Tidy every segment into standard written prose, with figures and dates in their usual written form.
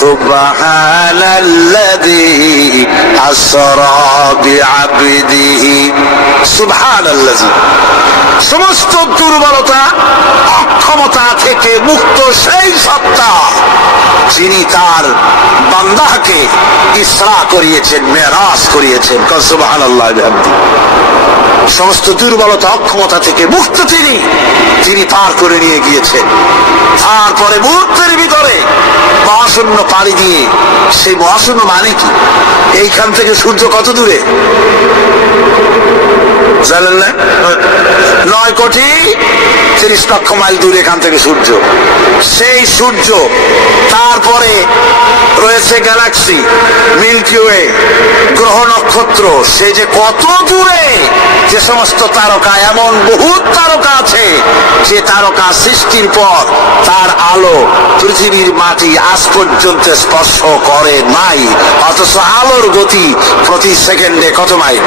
সুবহানাল্লাযী আসরা বিআবদিহি। সুবহানাল্লাযী, সমস্ত দুর্বলতা অক্ষমতা থেকে মুক্ত সেই সত্তা যিনি তার বান্দাকে ইসরা করিয়েছেন, মেরাজ করিয়েছেন। সুবহানাল্লাহ বিহামদিহি। সমস্ত দুর্বলতা অক্ষমতা থেকে মুক্ত তিনি পার করে নিয়ে গিয়েছেন। তারপরে মুহূর্তের ভিতরে মহাশূন্য পাড়ি দিয়ে, সেই মহাশূন্য মানে কি? এইখান থেকে সূর্য কত দূরে জানেন না? 9,30,00,000 মাইল দূরে এখান থেকে সূর্য। সেই সূর্য, তারপরে রয়েছে গ্যালাক্সি, মিল্কি ওয়ে, গ্রহ নক্ষত্র, সে যে কত দূরে। যে সমস্ত তারকা, এমন বহু তারকা আছে যে তারকা সৃষ্টির পর তার আলো পৃথিবীর মাটি আজ পর্যন্ত স্পর্শ করে নাই, অথচ আলোর গতি প্রতি সেকেন্ডে কত মাইল?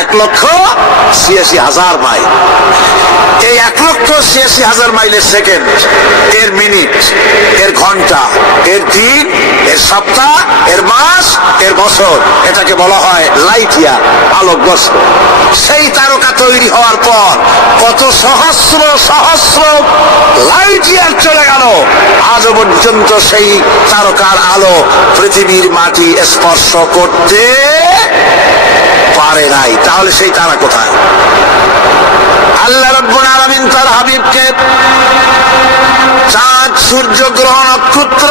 1,86,000 মাইল। এই 1,86,000 মাইলের সেকেন্ড, এর মিনিট, এর ঘন্টা, এর দিন, এর সপ্তাহ, এর মাস, এর বছর, এটাকে বলা হয় লাইট ইয়ার, আলোকবর্ষ। সেই তারকা তৈরি হওয়ার পর কত সহস্র সহস্র লাইট ইয়ার চলে গেল, আজও পর্যন্ত সেই তারকার আলো পৃথিবীর মাটি স্পর্শ করতে পারে নাই। তাহলে সেই তারা কোথায়? আল্লাহ রাব্বুল আলামিন তার হাবিবকে চাঁদ, সূর্য, গ্রহ, নক্ষত্র,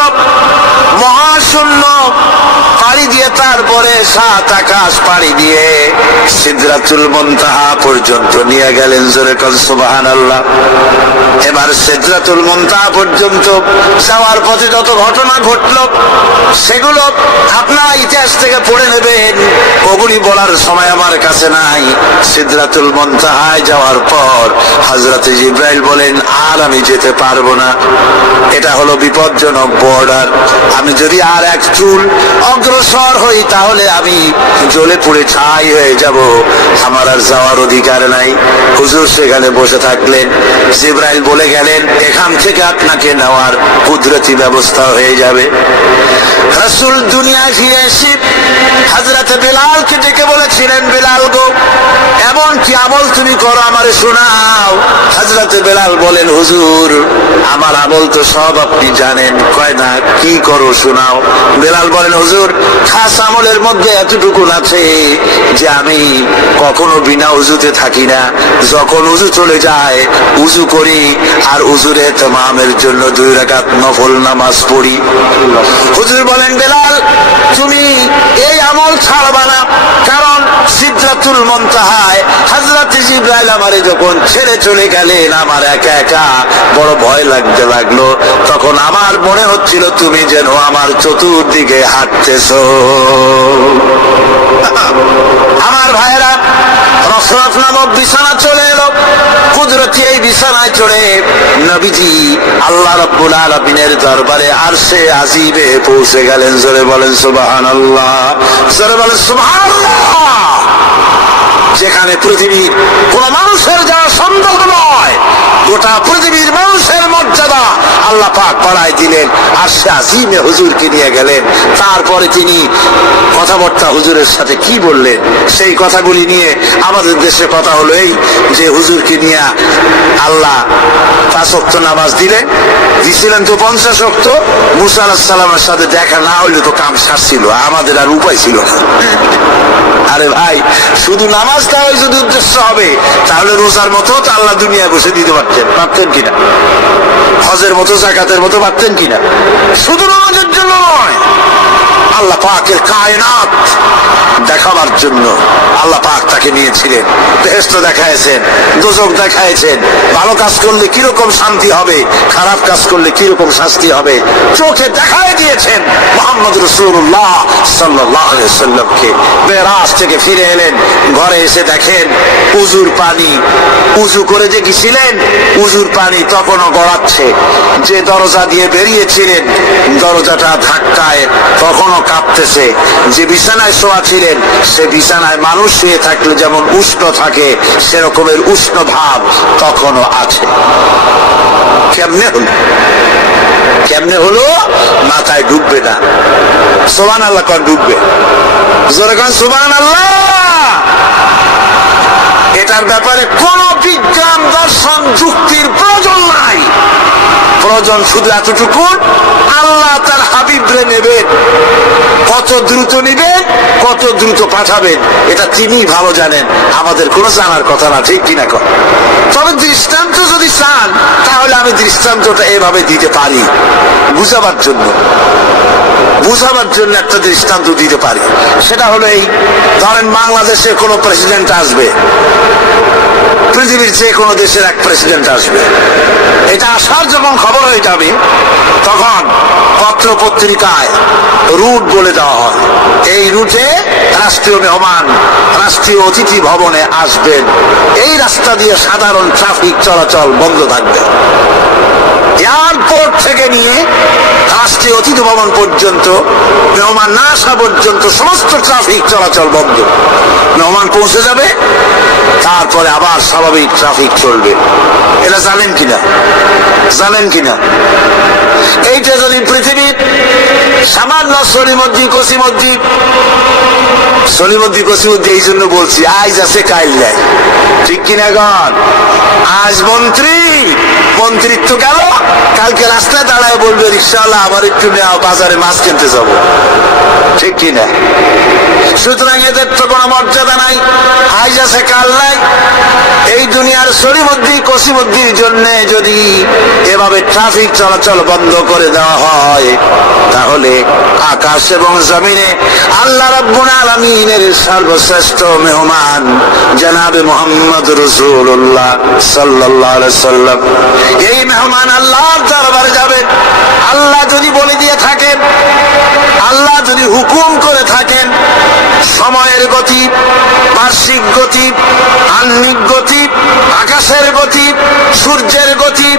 মহাশূন্য পাড়ি দিয়ে, তারপরে 7 আকাশ পাড়ি দিয়ে সিদরাতুল মুনতাহা পর্যন্ত নিয়ে গেলেন। জোরে কর সুবহানাল্লাহ। এবার সিদরাতুল মুনতাহা পর্যন্ত যাওয়ার পথে যত ঘটনা ঘটলো সেগুলো আপনারা ইতিহাস থেকে পড়ে নেবেন, ওগুলি বলার সময় আমার কাছে নাই। সিদরাতুল মুনতাহায় যাওয়ার পর হযরতে জিবরাইল বলেন, আর আমি যেতে পারবো না, এটা হলো বিপজ্জনক বর্ডার। আমি যদি আর এক চুল অগ্রসর হই তাহলে আমি জ্বলে পুড়ে ছাই হয়ে যাব, আমার আর যাওয়ার অধিকার নাই। হুজুর সেখানে বসে থাকলেন। জিবরাইল বলে গেলেন, এখান থেকে আপনাকে নেওয়ার কুদরতি ব্যবস্থা হয়ে যাবে। রাসূল দুনিয়ায় ফিরে এসে হযরত বেলালকে ডেকে বলেছিলেন, বেলাল গো, এমন কি আমল তুমি করো আমারে শোনাও। হযরত বেলাল বলেন, হুজুর আমার আমল তো সব আপনি জানেন। কয় না, কি করো শোনাও। বেলাল বলেন, হুজুর খাস আমলের মধ্যে এতটুকু আছে যে আমি কখনো বিনা উজুতে থাকি না, যখন উজু চলে যায় উজু করি, আর উজুর ইহতিমামের জন্য 2 রাকাত নফল নামাজ পড়ি। হুজুর বলেন, বেলাল তুমি এই আমল ছাড়বা না, কারণ সিদরাতুল মুনতাহায় হযরত জিবরাইল আমারে যখন ছেড়ে চলে গেলেন, আমার একা একা বড় ভয় লাগতে লাগলো। তখন আমার মনে হচ্ছিল তুমি যেন আমার চতুর্দিকে হাঁটতেছো। আমার ভাইরা, রফরফ নামক বিছানা চলে এলো। কুদরতি এই বিছানায় চড়ে নবীজি আল্লাহ রাব্বুল আলামিনের দরবারে আরশে আজিমে পৌঁছে গেলেন। জোরে বলেন সুবহানাল্লাহ, জোরে বলেন সুবহানাল্লাহ। যেখানে পৃথিবীর কোন মানুষের যাওয়া সম্ভব নয়, গোটা পৃথিবীর মানুষের মর্যাদা আল্লাহ পাক বাড়ায় দিলেন। আরশে আজিমে হুজুরকে নিয়ে গেলেন। তারপরে তিনি কথাবার্তা হুজুরের সাথে কি বললেন, সেই কথাগুলি নিয়ে আমাদের দেশে কথা হলো এই যে হুজুরকে নিয়ে আল্লাহ 5 ওয়াক্ত নামাজ দিছিলেন তো 50 ওয়াক্ত। মুসা আলাইহিস সালামের সাথে দেখা না হইলে তো কাম সারছিল, আমাদের আর উপায় ছিল না। আরে ভাই, শুধু নামাজ দেওয়াই যদি উদ্দেশ্য হবে তাহলে রোজার মতো তো আল্লাহ দুনিয়ায় বসে দিতে পারতেন কিনা? হজের মতো, যাকাতের মতো পারতেন কিনা? শুধু নামাজের জন্য নয়, আল্লাহ পাকের কায়নাত দেখাবার জন্য আল্লাহ পাক তাকে নিয়েছিলেন। বেহেশত দেখাইছেন, দোজখ দেখাইছেন, ভালো কাজ করলে কিরকম শান্তি হবে, খারাপ কাজ করলে কিরকম শাস্তি হবে, চোখে দেখাই দিয়েছেন মুহাম্মদ রাসূলুল্লাহ সাল্লাল্লাহু আলাইহি ওয়াসাল্লামকে। মেরাজ থেকে ফিরে এলেন, ঘরে এসে দেখেন উজুর পানি, উজু করে যে গেছিলেন উজুর পানি তখনও গড়াচ্ছে। যে দরজা দিয়ে বেরিয়েছিলেন দরজাটা ধাক্কায় তখনও কাঁপতেছে। যে বিছানায় শোয়া ছিলেন সে বিছানায় মানুষ শুয়ে থাকলে যেমন উষ্ণ থাকে সেরকমের উষ্ণ ভাব তখনও আছে। কেমনে হল? কেমনে হলো? মাথায় ঢুকবে না। সুবহানাল্লাহ কোন ঢুকবে? জোরে কোন সুবহানাল্লাহ। এটার ব্যাপারে কোন বিজ্ঞান দর্শন যুক্তির প্রয়োজন নাই। প্রয়োজন শুধু এতটুকু, আল্লাহ তার হাবিবরে নেবেন, কত দ্রুত নিবেন, কত দ্রুত পাঠাবেন, এটা তিনি ভালো জানেন, আমাদের কোনো জানার কথা না, ঠিক কিনা কর? তবে দৃষ্টান্ত যদি চান তাহলে আমি দৃষ্টান্তটা এভাবে দিতে পারি, বুঝাবার জন্য একটা দৃষ্টান্ত দিতে পারি। সেটা হলো এই, ধরেন বাংলাদেশে কোনো প্রেসিডেন্ট আসবে, পৃথিবীর যে কোনো দেশের এক প্রেসিডেন্ট আসবে, এটা আসার যখন খবর হয়ে যাবে তখন পত্র পত্রিকায় রুট বলে দেওয়া হয়, এই রুটে রাষ্ট্রীয় মেহমান রাষ্ট্রীয় অতিথি ভবনে আসবেন, এই রাস্তা দিয়ে সাধারণ ট্রাফিক চলাচল বন্ধ থাকবে। এয়ারপোর্ট থেকে নিয়ে রাষ্ট্রীয় অতিথি ভবন পর্যন্ত মেহমান না আসা পর্যন্ত সমস্ত ট্রাফিক চলাচল বন্ধ। মেহমান পৌঁছে যাবে, তারপরে আবার স্বাভাবিক ট্রাফিক চলবে। এটা জানেন কিনা? জানেন কিনা? এইটা যদি পৃথিবীর সামান্য সলিমদ্দি কসিমদ্দি, সলিমদ্দি কসিমদ্দি এই জন্য বলছি, আজ আছে কাইল নাই, ঠিক কিনা গণ? আজ মন্ত্রিত্ব গেল, কালকে রাস্তায় দাঁড়ায় বলবে রিক্সাওয়ালা আবার একটু নেওয়া, বাজারে মাছ কিনতে যাবো, ঠিক কিনা? সুতরাং এদের তো কোনো মর্যাদা নাই, আজ আছে কাল নাই। এই দুনিয়ার সলিমদ্দি কসিমদ্দির জন্য যদি এভাবে ট্রাফিক চলাচল বন্ধ করে দেওয়া হয়, তাহলে আকাশ এবং জমিনে আল্লাহ রাব্বুল আলামিনের সর্বশ্রেষ্ঠ মেহমান জনাবে মুহাম্মদ রাসূলুল্লাহ সাল্লাল্লাহু আলাইহি সাল্লাম, এই মেহমান আল্লাহর দরবারে যাবেন। আল্লাহ যদি বলে দিয়ে থাকেন, আল্লাহ যদি হুকুম করে থাকেন, সময়ের গতি, বার্ষিক গতি, আহ্নিক গতি, আকাশের গতি, সূর্যের গতি,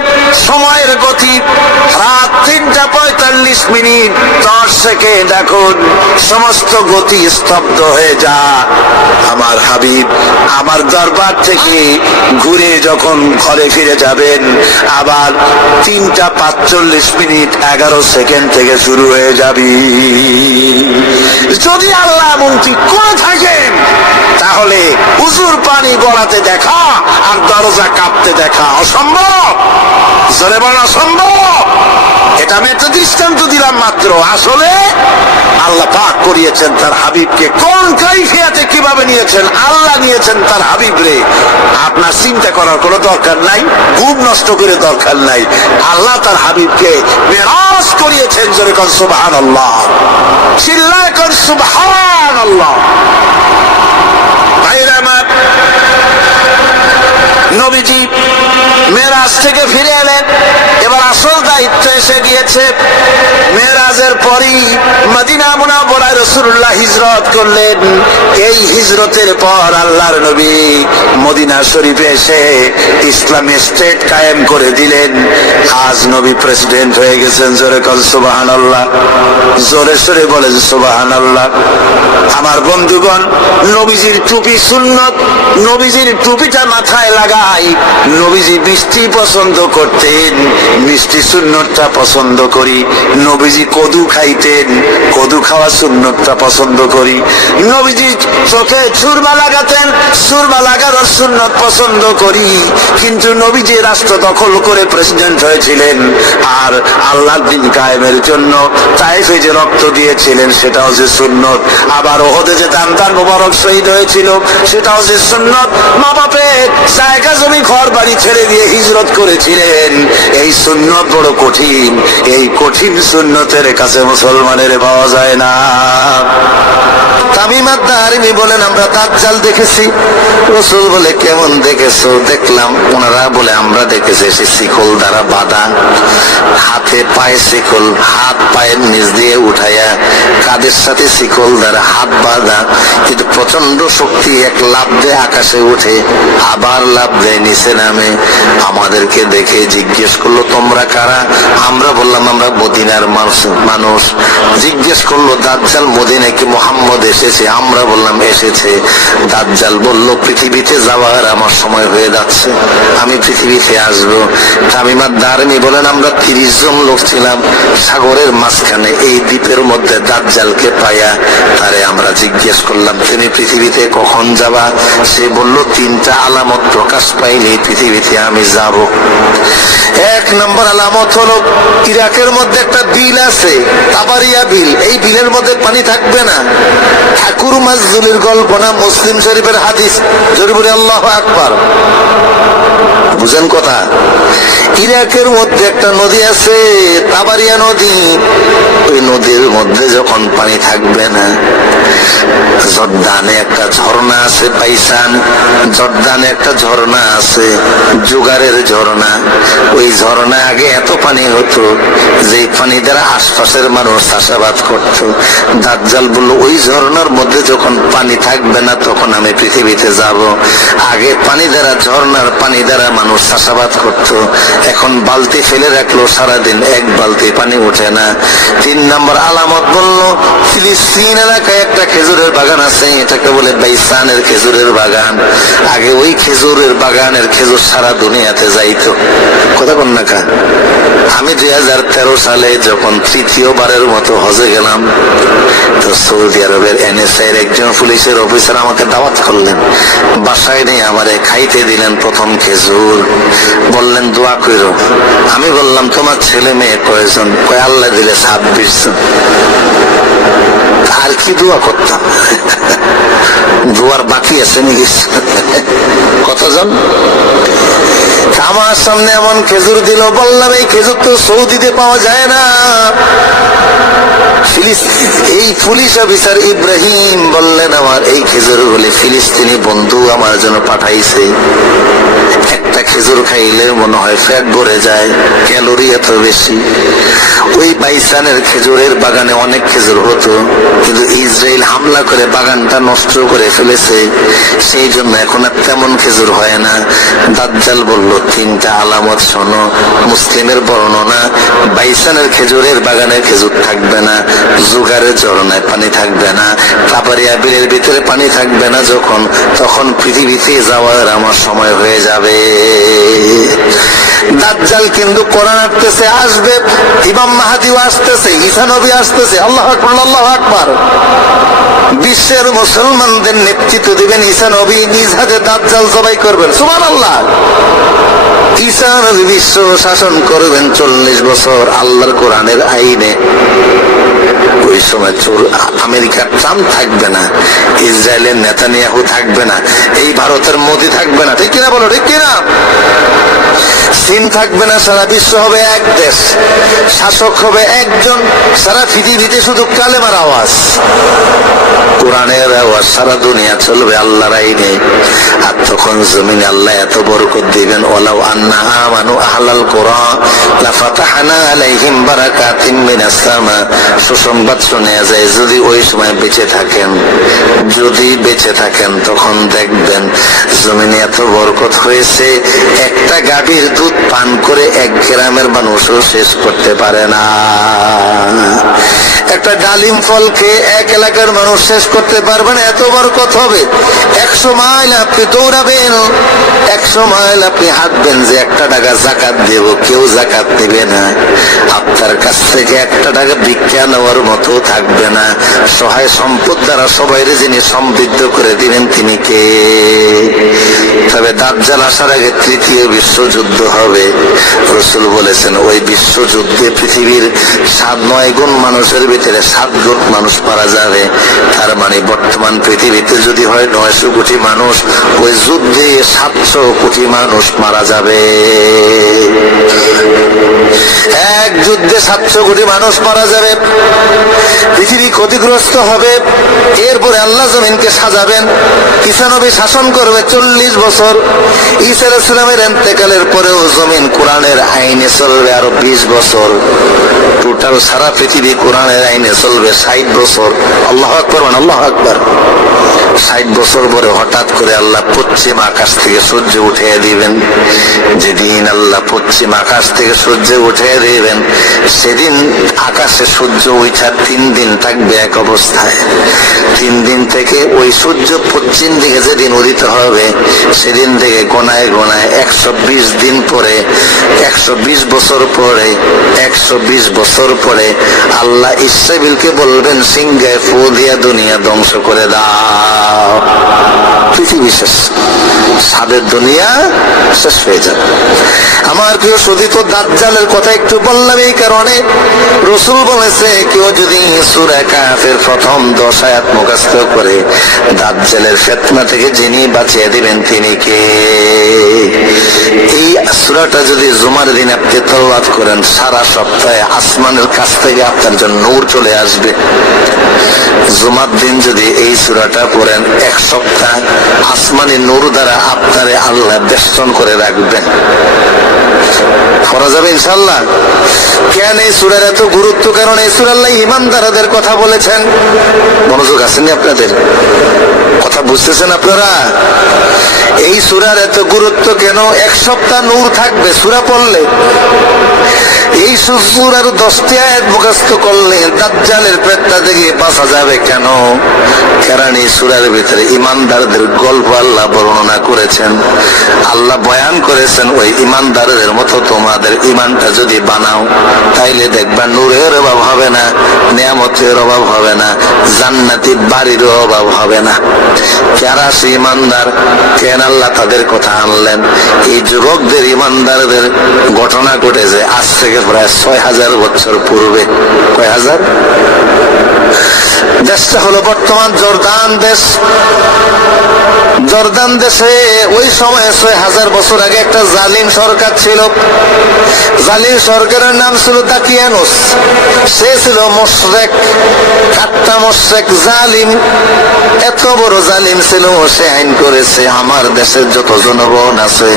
সময়ের গতি, রাত 3:45 10 সেকেন্ড, এখন সমস্ত গতি স্তব্ধ হয়ে যা। আমার হাবিব আমার দরবার থেকে ঘুরে যখন ঘরে ফিরে যাবেন, আবার 3:45 11 সেকেন্ড থেকে শুরু হয়ে যাবে। যদি আল্লাহ এমনটি করে থাকেন, তাহলে উজুর পানি গড়াতে দেখা আর দরজা কাঁপতে দেখা অসম্ভব। জোরে বল অসম্ভব। এটা আমি একটা দৃষ্টান্ত দিলাম মাত্র। আসলে আল্লাহ পাক করিয়েছেন তার হাবিবকে, কোন কাইফিয়াতে কিভাবে নিয়েছেন আল্লাহ নিয়েছেন তার হাবিবরে, আপনার চিন্তা করার কোনো দরকার নাই, ঘুম নষ্ট করে দরকার নাই। আল্লাহ তার হাবিবকে মেরাজ করিয়েছেন। জোরে কর সুবহানাল্লাহ, চিল্লায় কর সুবহানাল্লাহ। ভাইরা আমার, নবীজি মেরাজ থেকে ফিরে এলেন, এবার আসল দায়িত্ব এসে গিয়েছে। মেরাজের পরই মদিনা মুনাওয়ারায় রাসূলুল্লাহ হিজরত করলেন। এই হিজরতের পর আল্লাহর নবী মদিনা শরীফে এসে ইসলামী স্টেট কায়েম করে দিলেন। আজ নবী প্রেসিডেন্ট হয়ে গেছেন। জোরে কর সুবহানাল্লাহ, জোরে সরে বলেন সুবহানাল্লাহ। আমার বন্ধুগণ, নবীজির টুপি সুন্নত, নবীজির টুপিটা মাথায় লাগাই। নবীজি মিষ্টি পছন্দ করতেন, মিষ্টি সুন্নতটা পছন্দ করি। নবীজি কদু খাইতেন, কদু খাওয়া সুন্নতটা পছন্দ করি। নবীজি চোখে সুরমা লাগাতেন, সুরমা লাগানোর সুন্নত পছন্দ করি। কিন্তু নবীজি রাষ্ট্র দখল করে প্রেসিডেন্ট হয়েছিলেন, আর আল্লাহর দ্বীন কায়েমের জন্য তায়েফে যে রক্ত দিয়েছিলেন সেটাও যে সুন্নত। আবার ওহদে যে দান মোবারক শহীদ হয়েছিল সেটাও যে সুন্নত। মা বাপের জায়গা জমি ঘর বাড়ি ছেড়ে দিয়ে হিজরত করেছিলেন। এই সুন্নত বড় কঠিন, এই কঠিন সুন্নতের কাছে মুসলমানের পাওয়া যায় না। তামিম আদ-দারিমি বলেন, আমরা দাজ্জাল দেখেছি। রাসূল বলে, কেমন দেখেছো? দেখলাম। ওনারা বলে, আমরা দেখেছি সে শিকল দ্বারা বাঁধা, হাতে পায়ে শিকল, হাত পায়ের নিচ দিয়ে উঠাইয়া কাদের সাথে শিকল দ্বারা হাত বাঁধা, কিন্তু প্রচন্ড শক্তি, এক লাফ দিয়ে আকাশে উঠে আবার লাফ দেয় নিচে নামে। আমাদেরকে দেখে জিজ্ঞেস করলো, তোমরা কারা? আমরা বললাম, আমরা মদিনার মানুষ। জিজ্ঞেস করলো, দাজ্জাল মদিনায় কি মুহাম্মদ এসেছে? আমরা বললাম এসেছে। দাজ্জাল বলল, পৃথিবীতে যাওয়ার আমার সময় হয়ে যাচ্ছে, আমি পৃথিবীতে আসবো। তামিম আদ-দারিমি বলেন, আমরা 30 জন লোক ছিলাম, সাগরের মাঝখানে এই দ্বীপের মধ্যে দাজ্জালকে পাইয়া তারে আমরা জিজ্ঞেস করলাম, তুমি পৃথিবীতে কখন যাবা? সে বলল, 3টা আলামত প্রকাশ পাইলে পৃথিবীতে আমি যাব। 1 নম্বর আলামত হলো, ইরাকের মধ্যে একটা বিল আছে, তাবারিয়া বিল। এই বিলের মধ্যে পানি থাকবে না। ঠাকুর মাজদুলের গল্প না, মুসলিম শরীফের হাদিস। জোরে বলে আল্লাহু আকবার। বুঝেন কথা? ইরাকের মধ্যে একটা নদী আছে, তাবারিয়া নদী। ওই নদীর মধ্যে যখন পানি থাকবে না, জর্দানে একটা ঝর্ণা আছে, পাইসান জর্দানে একটা ঝর্ণা আছে, জুগারের ঝর্ণা। ওই ঝর্ণা আগে এত পানি হতো যে পানি দ্বারা আশপাশের মানুষ চাষাবাদ করত। দাজ্জাল বলল, ওই ঝর্ণার মধ্যে যখন পানি থাকবে না তখন আমি পৃথিবীতে যাব। আগে পানি দ্বারা, ঝর্ণার পানি দ্বারা মানুষ চাষাবাদ করত, এখন বালতি ফেলে রাখলো, সারাদিন 1 বালতি পানি ওঠে না। 3 নম্বর আলামত বলল, ফিলিস্তিন এলাকায় একটা খেজুরের বাগান আছে, এটাকে বলে বাইসানের খেজুরের বাগান। আগে ওই খেজুরের বাগানের খেজুর সারা দুনিয়াতে যাইতো। কথা কোন না কা? আমি 2013 সালে যখন 3য়বারের মতো হজে গেলাম, তো সৌদি আরবের NSA এর একজন পুলিশের অফিসার আমাকে দাওয়াত করলেন, বাসায় নিয়ে আমারে খাইতে দিলেন প্রথম খেজুর। বললেন, দোয়া কইরো। আমি বললাম, তোমার ছেলে মেয়ে কয়জন? কয় আল্লাহ দিলে 26 জন। আর কি দোয়া করতাম? দোয়ার বাকি আছে নাকি? কতজন? আমার সামনে এমন খেজুর দিল, বললাম, এই খেজুর তো সৌদিতে পাওয়া যায় না। এই পুলিশ অফিসার ইব্রাহিম বললেন, আমার এই খেজুর বলে ফিলিস্তিনি বন্ধু আমার জন্য পাঠাইছে। একটা খেজুর খাইলে মনে হয় পেট ভরে যায়, ক্যালোরি এত বেশি। ওই বাইসানের খেজুরের বাগানে অনেক খেজুর হতো, কিন্তু ইসরায়েল হামলা করে বাগানটা নষ্ট করে ফেলেছে, সেই জন্য এখন আর তেমন খেজুর হয় না। দাজ্জাল বলল, 3টা আলামত শোনো। মুসলিমের বর্ণনা, বাইসানের খেজুরের বাগানে খেজুর থাকবে না, জুগারের ঝর্ণায় পানি থাকবে না, তাবারিয়া বিলের ভিতরে পানি থাকবে না। যখন তখন পৃথিবীতে যাওয়ার আমার সময় হয়ে যাবে। দাজ্জাল কিন্তু কোরআন আসতেছে, আসবে, ইমাম মাহদিও আসতেছে, ঈসা নবী আসতেছে। আল্লাহু আকবার, আল্লাহু আকবার। বিশ্বের মুসলমানদের নেতৃত্ব দিবেন ঈসা নবী, নিজ হাতে দাজ্জাল জবাই করবেন। সুবহানাল্লাহ। ঈসা নবী বিশ্ব শাসন করবেন 40 বছর আল্লাহর কোরআনের আইনে। ওই সময় আমেরিকার ট্রাম্প থাকবে না, ইসরায়েলের নেতানিয়াহু থাকবে না, এই ভারতের মোদি থাকবে না। ঠিক কিনা বলো? ঠিক কিনা? চীন থাকবে না, সারা বিশ্ব হবে এক দেশ, শাসক হবে একজন, সারা পৃথিবীতে শুধু কালেমার আওয়াজ, কোরআনের আওয়াজ, সারা দুনিয়া চলবে আল্লাহর আইনে। আর তখন জমিনে আল্লাহ এত বরকত দিবেন, ওয়ালাউ আন্না আমানু আহলাল কুরা লাফাতাহনা আলাইহিম বারাকাতিম মিনাস সামা। সুসংবাদ শুনে যায়, যদি ওই সময় বেঁচে থাকেন, যদি বেঁচে থাকেন, তখন দেখবেন জমিনে এত বরকত হয়েছে, একটা গাভীর দুধ পান করে 1 গ্রামের মানুষও শেষ করতে পারে না। একটা ডালিম ফল খেয়ে 1 এলাকার মানুষ শেষ করতে পারবে না, এত বরকত হবে। 100 মাইল আপনি দৌড়াবেন, 100 মাইল আপনি হাঁটবেন যে 1 টাকা যাকাত দেব, কেউ যাকাত দেবে না। আপনার কাছ থেকে 1 টাকা ভিক্ষা নেওয়ার মতো থাকবে না। সহায় সম্পদ দ্বারা সবাই যিনি সমৃদ্ধ করে দিবেন তিনি কে? তবে দাজ্জাল আসার আগে 3য় বিশ্বযুদ্ধ হবে। রাসূল বলেছেন, ওই বিশ্বযুদ্ধে পৃথিবীর 7-9 গুণ মানুষের ভিতরে 7 গুণ মানুষ মারা যাবে। তার মানে বর্তমান পৃথিবীতে যদি হয় 900 কোটি মানুষ, ওই যুদ্ধে 700 কোটি মানুষ মারা যাবে। এক যুদ্ধে 700 কোটি মানুষ মারা যাবে, পৃথিবী ক্ষতিগ্রস্ত হবে। এরপরে আল্লাহ জমিনকে সাজাবেন, ঈসা নবী শাসন করবে 40 বছর। ঈসা আলাইহিস সালামের ইন্তেকালের পরেও জমিন কোরআনের আইনে চলবে আরো 20 বছর। টোটাল সারা পৃথিবী কোরআনের আইনে চলবে 60 বছর। আল্লাহু আকবার, আল্লাহু আকবার। 60 বছর পরে হঠাৎ করে আল্লাহ পশ্চিম আকাশ থেকে সূর্য উঠিয়ে দিবেন। যেদিন আল্লাহ পশ্চিম আকাশ থেকে সূর্য উঠিয়ে দিবেন, সেদিন আকাশে সূর্য ওইটা 3 দিন থাকবে এক অবস্থায়। 3 দিন থেকে ওই সূর্য পশ্চিম দিকে যেদিন উদিত হবে সেদিন থেকে গোনায় গোনায় 120 দিন পরে, 120 বছর পরে, 120 বছর পরে আল্লাহ ইসরাফিলকে বলবেন সিংহায় ফু দিয়া দুনিয়া ধ্বংস করে দাও। পৃথিবী শেষ, সাদের দুনিয়া শেষ হয়ে যাবে। আমার প্রিয় শোধিত দাজ্জালের কথা একটু বললাম এই কারণে, রাসূল বলেছে কেউ যদি সূরা কাফের প্রথম 10 আয়াত মুখস্থ করে দাজ্জালের ফিতনা থেকে যিনি বাঁচিয়ে দিবেন তিনি কে? এই সূরাটা যদি জুমার দিন আপনি তেলাওয়াত করেন সারা সপ্তাহে আসমানের কাছ থেকে আপনার জন্য নূর চলে আসবে। জুমার দিন যদি এই সূরাটা পড়েন 1 সপ্তাহ আসমানি নূর দ্বারা আপনারে আল্লাহ বেষ্টন করে রাখবেন। পড়া যাবে ইনশাআল্লাহ। কেন এই সূরার এত গুরুত্ব? কারণ এই সূরা আল্লাহ ঈমানদারদের কথা বলেছেন। মনোযোগ আসেনি আপনাদের? কথা বুঝতেছেন আপনারা? এই সূরার এত গুরুত্ব কেন? 1 সপ্তাহ নূর থাকবে সূরা পড়লে। এই সূরার 10টি আয়াত মুখস্থ করলে দাজ্জালের ফিতনা থেকে বাঁচা যাবে কেন? কারণ এই সূরার ভিতরে ঈমানদারদের গল্প আল্লাহ বর্ণনা করেছেন। আল্লাহ বয়ান করেছেন ওই ঈমানদারদের মতো তোমাদের ঈমানটা যদি বানাও তাইলে দেখবা নূরের অভাব হবে না, নিয়ামতের অভাব হবে না, জান্নাতি বাড়ির অভাব হবে না। কারা সে ঈমানদার? কেন আল্লাহ তাদের কথা আনলেন? এই যুবকদের ঈমানদারদের ঘটনা ঘটেছে আজ থেকে প্রায় 6000 বছর পূর্বে। কয় হাজার? দেশটা হলো বর্তমান জর্দান দেশ। জর্দান দেশে ওই সময় 6000 বছর আগে একটা জালিম সরকার ছিল। জালিম সরকারের নাম ছিল দাকিয়ানুস। সে ছিল মুশরিক, কাট্টা মুশরিক, জালিম। এত বড় জালিম ছিল, সে আইন করেছে আমার দেশের যত জনগণ আছে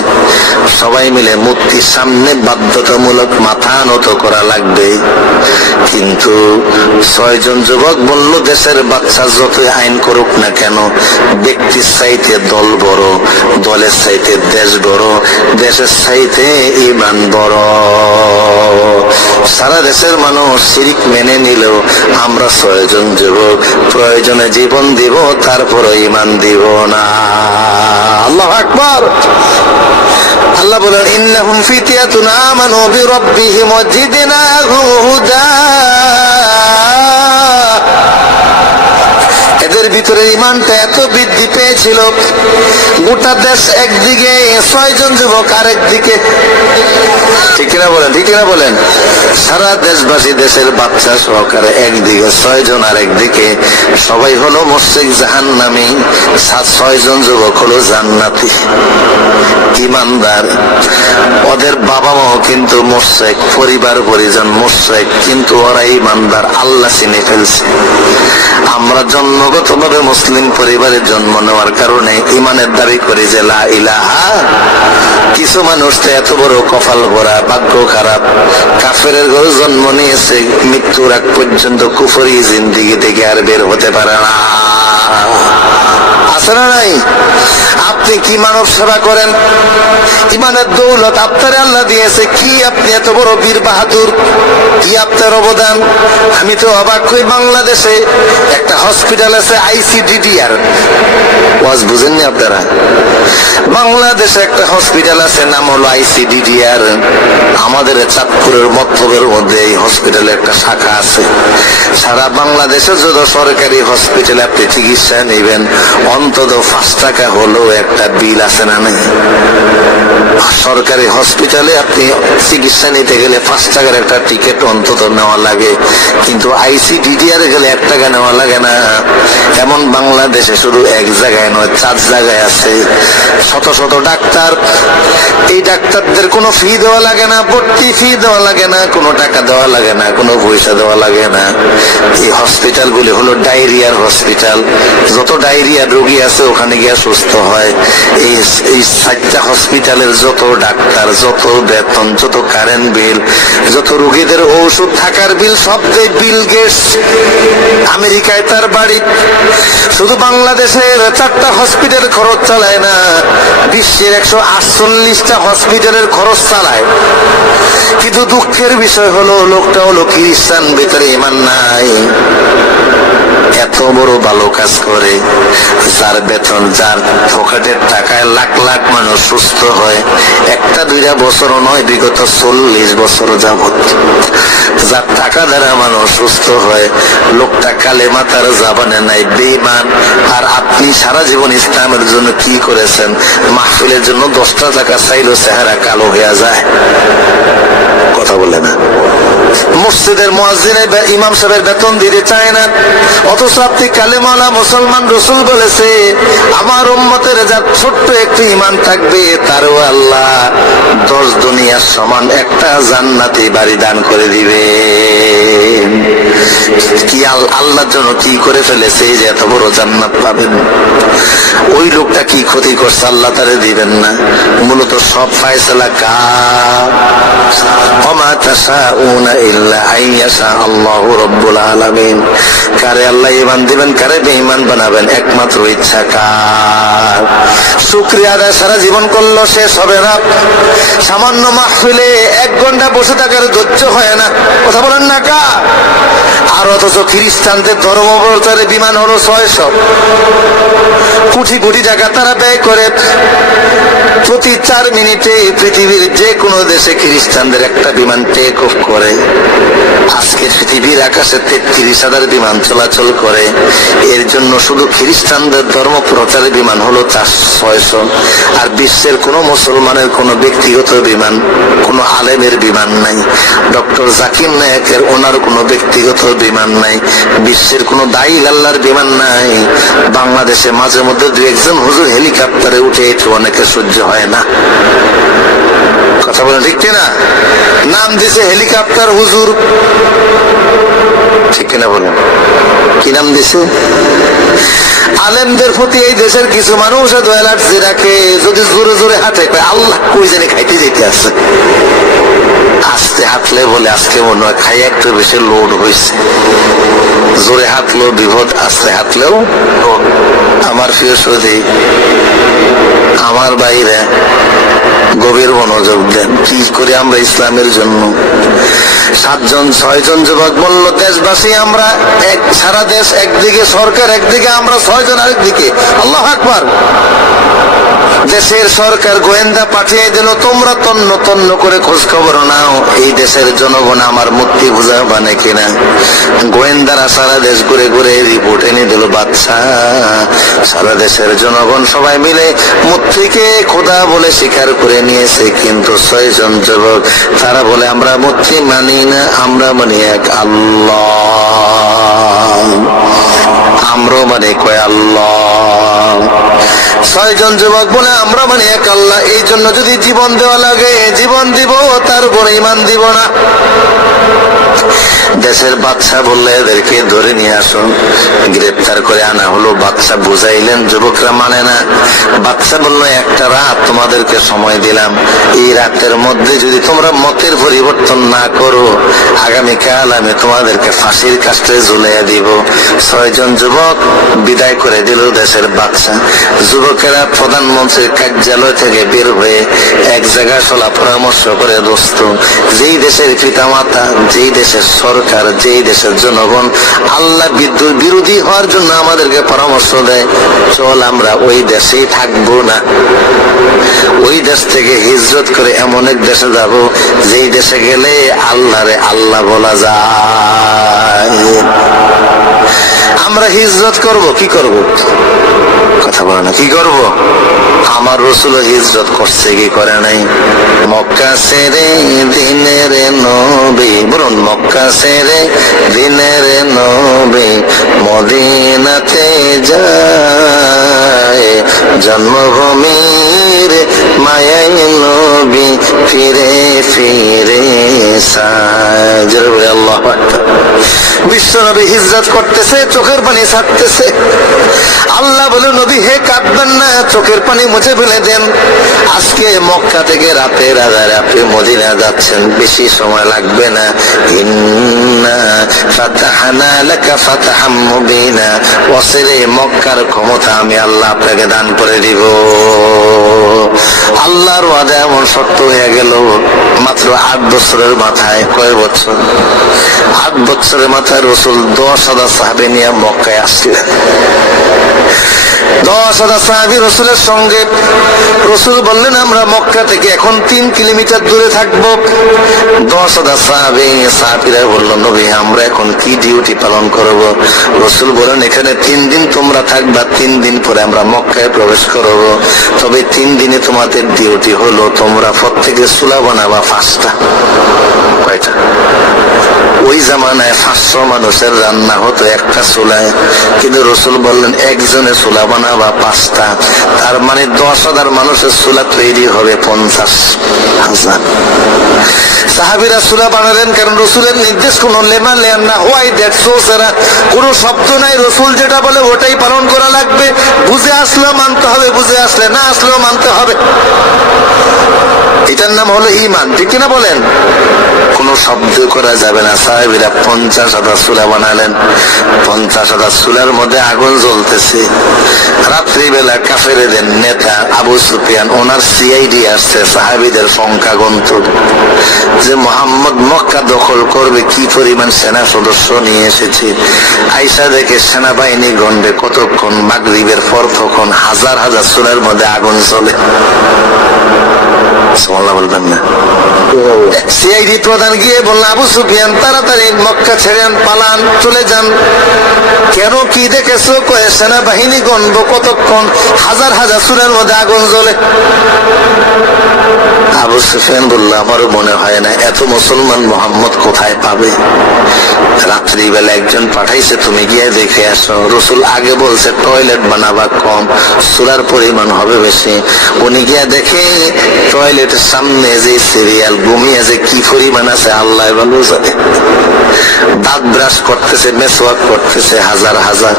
সবাই মিলে মূর্তির সামনে বাধ্যতামূলক মাথা নত করা লাগবে। কিন্তু 6 জন যুবক বলল দেশের বাচ্চা যতই আইন করুক না কেন, ব্যক্তির চাইতে দল বড়, দলের চাইতে দেশ বড়, দেশের চাইতে ঈমান বড়। সারা দেশের মানুষ শিরিক মেনে নিলেও আমরা 6 জন যুবক প্রয়োজনে জীবন দিব, তারপর ঈমান দিব না। আল্লাহু আকবার। আল্লাহ বলেন ইন্নাহুম ফিতয়াতুন আমানু বিরাব্বিহিম ওয়া জিদনাহুম হুদা। এদের ভিতরে ঈমানটা এত বৃদ্ধি পেয়েছিল, গোটা দেশ একদিকে, 6 জন যুবক আরেকদিকে। ঠিক কিনা বলেন? ঠিক কিনা বলেন? সারা দেশবাসী, দেশের বাচ্চা সহকারে একদিকে, 6 জন আরেকদিকে। সবাই হলো মুশরিক, জাহান্নামী। 6 জন যুবক হলো জান্নাতি, ঈমানদার। ওদের বাবা মাও কিন্তু মুশরিক, পরিবার পরিজন মুশরিক, কিন্তু ওরা ঈমানদার, আল্লাহ চিনে ফেলছে। আমরা জন্মগতভাবে মুসলিম পরিবারে জন্ম নেওয়ার কারণে ঈমানের দাবি করি যে লা ইলাহা। কিছু মানুষ তো এত বড় কপাল ভরা, ভাগ্য খারাপ, কাফেরের ঘরে জন্ম নিয়েছে, মৃত্যুর আগ পর্যন্ত কুফরি জিন্দেগি থেকে আর বের হতে পারে না। আছে না নাই? আপনি কি মানব সেবা করেন? ঈমানের দৌলত আপনারে আল্লাহ দিয়েছে, কি আপনি এত বড় বীর বাহাদুর, কি আপনার অবদান? আমি তো অবাক হই, বাংলাদেশে একটা হসপিটাল আছে ICDDR, ওয়াজ বুঝেননি আপনারা? বাংলাদেশে একটা হসপিটাল আছে, নাম হলো ICDDR। আমাদের চাঁদপুরের মতলবের মধ্যে এই হসপিটালে একটা শাখা আছে। সারা বাংলাদেশে যত সরকারি হসপিটালে আপনি চিকিৎসা নেবেন অন্তত 5 টাকা হলেও একটা বিল আছে না নাই? সরকারি হসপিটালে আপনি চিকিৎসা নিতে গেলে 5 টাকার একটা টিকিট অন্তত নেওয়া লাগে, কিন্তু ICDDR গেলে 1 টাকা নেওয়া লাগে না। এমন বাংলাদেশে শুধু এক জায়গায় নয়, 4 জায়গায় আছে। শত শত ডাক্তার, এই ডাক্তারদের কোনো ফি দেওয়া লাগে না, ভর্তি ফি দেওয়া লাগে না, কোনো টাকা দেওয়া লাগে না, কোনো পয়সা দেওয়া লাগে না। এই হসপিটালগুলি হলো ডায়রিয়ার হসপিটাল, যত ডায়রিয়া রোগী আছে ওখানে গিয়া সুস্থ হয়। এই 4টা হসপিটালের যত ডাক্তার, যত বেতন, যত কারেন্ট বিল, যত রোগীদের ঔষধ, থাকার বিল, সব দেয় বিল গেটস। আমেরিকায় তার বাড়ি। শুধু বাংলাদেশের 4টা হসপিটাল খরচ চালায় না, বিশ্বের 148টা হসপিটালের খরচ চালায়। কিন্তু দুঃখের বিষয় হলো লোকটা হলো খ্রিস্টান, ভিতরে ঈমান নাই। এত বড় ভালো কাজ করে, যার বেতন, যার পকেটের টাকায় লাখ লাখ মানুষ সুস্থ হয়। 1-2 বছরও নয়, বিগত 40 বছর যাবত যার টাকা দ্বারা মানুষ সুস্থ হয়। লোকটা কালেমা তার জাবানে নাই, বেঈমান। আর আপনি সারা জীবন ইসলামের জন্য কি করেছেন? মাহফিলের জন্য 10টা টাকা চাইলো, চেহারা কালো হয়ে যায়। কথা বলে না। মসজিদের মুয়াজ্জিনের ইমাম সাহেবের বেতন দিতে চায় না, অথচ আপনি কালেমাওয়ালা মুসলমান। রাসূল বলেছে আমার উম্মতের যার ছোট্ট একটু ঈমান থাকবে তারও আল্লাহ 10 দুনিয়ার সমান একটা জান্নাতি বাড়ি দান করে দিবে। কি আল্লাহর জন্য কি করে ফেলেছে যে এত বড় জান্নাত পাবেন? ওই লোকটা কি ক্ষতি করছে আল্লাহ তারে দিবেন না? মূলত সব ফায়সালা কার? ওমা তাশাউনা ইল্লা আইয়াশা আল্লাহু রাব্বুল আলামিন। কারে আল্লাহ ঈমান দিবেন, কারে বেঈমান বানাবেন, একমাত্র ইচ্ছা কার। শুকরিয়া আদায় সারা জীবন করলো, শেষ হবে না। সামান্য মাহফিলে 1 ঘন্টা বসে থাকার ধৈর্য হয় না। কথা বলেন না কা? আর অথচ খ্রিস্টানদের ধর্ম প্রচারে বিমান হলো 600। কোটি কোটি টাকা তারা ব্যয় করে। প্রতি 4 মিনিটে পৃথিবীর যে কোনো দেশে খ্রিস্টানদের একটা বিমান টেক অফ করে। আজকে পৃথিবীর আকাশে 33,000 বিমান চলাচল করে। এর জন্য শুধু খ্রিস্টানদের ধর্ম প্রচারের বিমান হলো 600। আর বিশ্বের কোনো মুসলমানের কোনো ব্যক্তিগত বিমান, কোনো আলেমের বিমান নাই। ডক্টর জাকির নায়েকের ওনার কোনো ব্যক্তিগত বিমান নাই। বিশ্বের কোনো দায়ী আল্লাহর বিমান নাই। বাংলাদেশে মাঝে মধ্যে 2-1 হুজুর হেলিকপ্টারে উঠে, একটু অনেকে সহ্য হয় না। কথা বলেন ঠিক না? নাম দিছে হেলিকপ্টার হুজুর, ঠিক কিনা বলেন? কি নাম দিছে? আলেমদের প্রতি এই দেশের কিছু মানুষ দয়া লাগছে রাখে, যদি জোরে জোরে হাঁটে আল্লাহ কই জানি খাইতে যেতে আছে। আস্তে হাঁটলে বলে আজকে মনে হয় খাই একটু বেশি লোড হয়েছে। জোরে হাঁটলেও বিপদ, আস্তে হাঁটলেও। আমার প্রিয় সুধী, আমার বাইরে গভীর মনোযোগ দেন। কি করে আমরা ইসলামের জন্য 7-6 জন যুবক বলল, দেশবাসী আমরা সারা দেশ একদিকে, সরকার একদিকে, আমরা 6 জন আরেকদিকে। আল্লাহু আকবার। দেশের সরকার গোয়েন্দা পাঠিয়ে দিল, তোমরা তন্ন তন্ন করে খোঁজ খবর নাও এই দেশের জনগণ আমার মূর্তি পূজা মানে কিনা। গোয়েন্দারা সারা দেশ ঘুরে ঘুরে রিপোর্ট এনে দিল, বাচ্চা সারা দেশের জনগণ সবাই মিলে মূর্তিকে খোদা বলে স্বীকার করে নিয়েছে। কিন্তু 6 জন যুবক তারা বলে আমরা মূর্তি মানি না, আমরা মানি এক আল্লাহ। আমরা মানে কয় আল্লাহ। 6 জন যুবক বলে আমরা মানে এক আল্লাহ, এই জন্য যদি জীবন দেওয়া লাগে জীবন দিব, তার উপর ঈমান দিব না। দেশের বাদশা বললে এদেরকে ধরে নিয়ে আসুন। গ্রেপ্তার করে আনা হলো। বাদশা বুঝাইলেন, যুবকরা মানে না। বাদশা বলল, একটা রাত তোমাদেরকে সময় দিলাম, এই রাতের মধ্যে যদি তোমরা মতের পরিবর্তন না করো, আগামীকাল আমি তোমাদেরকে ফাঁসির কাস্টে ঝুলাইয়া দিব। 6 জন যুবক বিদায় করে দিল দেশের বাদশা। যুবকেরা প্রধানমন্ত্রীর কার্যালয় থেকে বের হয়ে এক জায়গায় চলা পরামর্শ করে, দোস্ত যেই দেশের পিতামাতা, যেই দেশের সরকার, যেই দেশের জনগণ আল্লাহ বিরোধী হওয়ার জন্য আমাদেরকে পরামর্শ দেয়, চল আমরা ওই দেশেই থাকবো না। ওই দেশ থেকে হিজরত করে এমন এক দেশে যাব যেই দেশে গেলে আল্লাহরে আল্লাহ বলা যায়। আমরা হিজরত করব। কি করব? কথা বলে না। কি করব? আমার রাসূল হিজরত করছে কি করে নাই? মক্কা ছেড়ে দিনের নবী, বলুন মক্কা ছেড়ে দিনের নবী মদিনাতে যায়, জন্মভূমির মায়াই নবী ফিরে ফিরে সায়। আল্লাহু আকবার। বিশ্বনবী হিজরত করতেছে, চোখের পানি ছাড়তেছে। আল্লাহ বলে, নবী হে কাঁদবেন না, চোখের পানি মুছে ফেলে দেন। আজকে মক্কা থেকে রাতের আধারে আপনি মদিনা যাচ্ছেন, বেশি সময় লাগবে না। ইন্না ফাতাহনা লাকা ফাতহাম মুবিনা, অচিরে মক্কার ক্ষমতা আমি আল্লাহ আপনাকে দান করে দিব। আল্লাহর ওয়াদা এমন সত্য হয়ে গেল। মাত্র 8 বছরের মাথায়, কয় বছর? 8 বছরের মাথায় রাসূল 10,000 সাহাবী নিয়ে মক্কায় আসলেন। 10,000 সাহাবী রাসূলের সঙ্গে। রাসূল বললেন, আমরা মক্কা থেকে এখন 3 কিলোমিটার দূরে থাকবো। 10,000 সাহাবীরা বলল, নবী আমরা এখন কি ডিউটি পালন করব? রাসূল বলেন, এখানে 3 দিন তোমরা থাকবা, 3 দিন পরে আমরা মক্কায় প্রবেশ করব। তবে 3 দিনে তোমাদের ডিউটি হলো তোমরা প্রত্যেকে চুলা বানাবা 5টা। কয়টা? ওই জামানায় 500 মানুষের রান্না হতো একটা চুলায়, কিন্তু রাসূল বললেন একজনে চুলা বানাবা 5টা। তার মানে 10,000 মানুষের চুলা তৈরি হবে 50,000। সাহাবীরা চুলা বানালেন, কারণ রাসূলের নির্দেশ কোন লেমা লেন না, হোয়াই দ্যাট সো সারা, কোনো শব্দ নাই। রাসূল যেটা বলে ওটাই পালন করা লাগবে। বুঝে আসলেও মানতে হবে, বুঝে আসলে না আসলেও মানতে হবে। এটার নাম হলো ঈমান, ঠিক কিনা বলেন? কোন শব্দ করা যাবে না। সাহাবীরা 50,000 চুলা বানালেন। 50,000 চুলার মধ্যে আগুন জ্বলতেছে। রাত্রিবেলা কাফেরদের নেতা আবু সুফিয়ান, ওনার সিআইডি আসছে সাহাবীদের সংখ্যা গণত, যে মুহাম্মদ মক্কা দখল করবে, কি পরিমাণ সেনা সদস্য নিয়ে এসেছে। আইসা দেখে সেনাবাহিনী গন্ডে কতক্ষণ, মাগরিবের পর তখন হাজার হাজার চুলার মধ্যে আগুন জ্বলে। সুবহানাল্লাহ বলবেন না? সিআইডি প্রধান গিয়ে বললেন, আবু সুফিয়ান তাড়াতাড়ি মক্কা ছেড়েন, পালান, চলে যান। কেন, কি দেখেছো? কয়ে সেনাবাহিনী গণব কতক্ষণ, হাজার হাজার চুলার মধ্যে আগুন জ্বলে। আবু সুফিয়ান বলল, আমারও মনে হয় না এত মুসলমান মুহাম্মদ কোথায় পাবে। রাত্রিবেলা একজন পাঠাইছে, তুমি গিয়ে দেখে আসো। রাসূল আগে বলছে টয়লেট বানাবা কম, চুলার পরিমাণ হবে বেশি। উনি গিয়া দেখে টয়লেটের সামনে যে সিরিয়াল ঘুমিয়ে যে কি পরিমাণ আছে আল্লাহ ভালো জানে। দাঁত ব্রাশ করতেছে, মেসওয়াক করতেছে হাজার হাজার।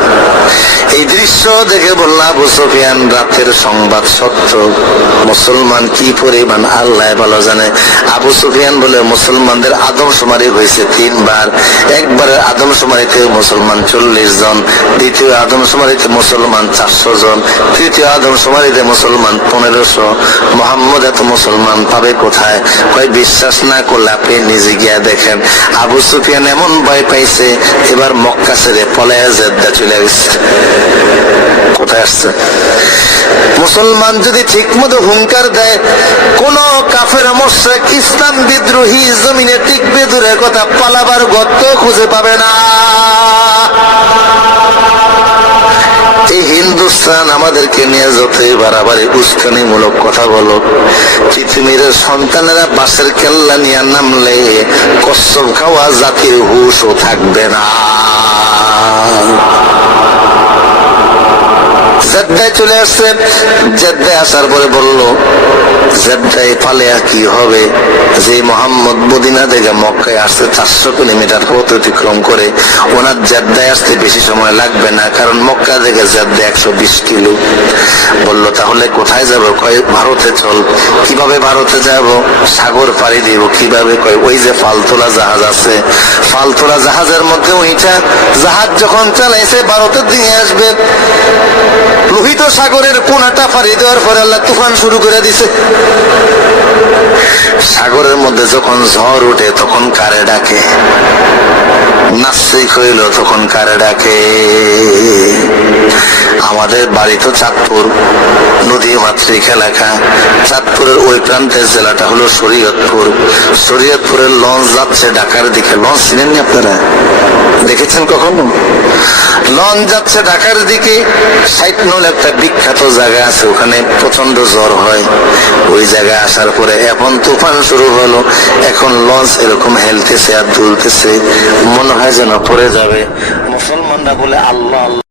এই দৃশ্য দেখে বলল আবু সুফিয়ান, রাতের সংবাদ সত্য, মুসলমান কি পরিমাণ আল্লাহ ভালো জানে। আবু সুফিয়ান বলে, মুসলমানদের আদমশুমারি হয়েছে 3 বার। একবারের আদমশুমারিতে মুসলমান 40 জন, দ্বিতীয় আদমশুমারিতে মুসলমান 400 জন, তৃতীয় আদমশুমারিতে মুসলমান 1500। মুহাম্মদ এত মুসলমান পাবে কোথায়? কয়, বিশ্বাস না করলে আপনি নিজে গিয়া দেখেন। আবু সুফিয়ান এমন ভয় পাইছে, এবার মক্কা ছেড়ে পলায়া জেদ্দা চলে গেছে। কোথায় আসছে? মুসলমান যদি ঠিক মতো হুঙ্কার দেয়, কোন কাফের মুশরিক ইসলাম বিদ্রোহী জমিনে টিকবে, দূরের কথা পালাবার গর্ত খুঁজে পাবে না। এই হিন্দুস্তান আমাদেরকে নিয়ে যতই বাড়াবাড়ি উস্কানিমূলক কথা বলো, পৃথিবীর সন্তানেরা বাসের কেল্লা নিয়ে নামলে কসম খাওয়া জাতির হুঁশও থাকবে না। জেদ্দায় চলে আসছে। জেদ্দায় আসার পরে বলল, জেদ্দায় পালিয়া কি হবে? যে মুহাম্মদ মদিনা থেকে মক্কায় আসছে 400 কিলোমিটার পথ অতিক্রম করে, ওনার জেদ্দায় আসতে বেশি সময় লাগবে না, কারণ মক্কা থেকে জেদ্দা 120 কিলো। বলল, তাহলে কোথায় যাব? কয়, ভারতে চল। কিভাবে ভারতে যাব? সাগর পাড়ি দিব। কিভাবে? কয়, ওই যে ফালতোলা জাহাজ আছে, ফালতোলা জাহাজের মধ্যে ওইটা জাহাজ যখন চালাইছে ভারতের দিকে আসবে। লোহিত সাগরের কোনাটা পাড়ি দেওয়ার পরে আল্লাহ তুফান শুরু করে দিছে। সাগরের মধ্যে যখন ঝড় উঠে তখন কারে ডাকে? নাস্তিক হইল তখন কারে ডাকে? আমাদের বাড়ি তো চাঁদপুর, নদী মাতৃক এলাকা। চাঁদপুরের ওই প্রান্তের জেলাটা হলো শরীয়তপুর। শরীয়তপুরের লঞ্চ যাচ্ছে ঢাকার দিকে। লঞ্চ চিনেননি আপনারা? দেখেছেন কখনো? লঞ্চ যাচ্ছে ঢাকার দিকে। 60 নল একটা বিখ্যাত জায়গা আছে, ওখানে প্রচন্ড জ্বর হয়। ওই জায়গায় আসার পরে এখন তুফান শুরু হলো। এখন লঞ্চ এরকম হেলতেছে আর দুলতেছে, মনে হয় যেন পড়ে যাবে। মুসলমানরা বলে, আল্লাহ আল্লাহ।